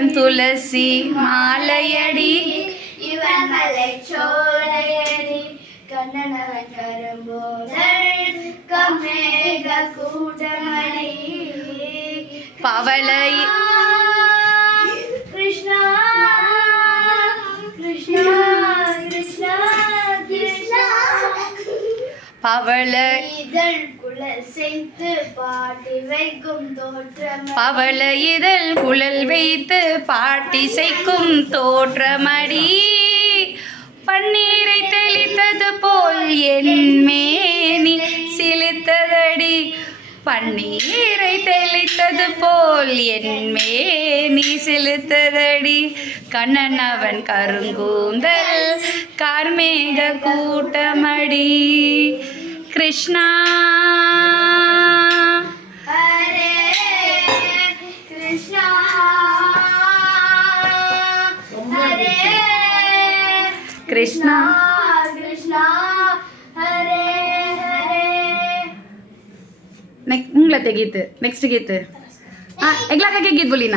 மரம் துளசி மாலையடி இவன் மலை சோலையடி கண்ணனவன் கரும்போதல் கமேக கூட்டமடி பவளை கிருஷ்ணா கிருஷ்ணா கிருஷ்ணா கிருஷ்ணா பவள இதழ் குழல் செய்து பாட்டி வைக்கும் தோற்றம் பவள இதழ் குழல் வைத்து பாட்டிசைக்கும் தோற்றமடி பன்னீரை தெளித்தது போல் என் மேனி சிலித்ததடி பன்னீரை தெளித்தது போல் என் மேனி சிலித்ததடி கண்ணன் அவன் கருங்கூந்தல் கார்மேக கூட்டமடி கிருஷ்ணா ஹரே கிருஷ்ணா ஹரே கிருஷ்ணா கிருஷ்ணா ஹரே ஹரே उंगला ते गीत नेक्स्ट गीत हाँ एकला का गीत बोली ना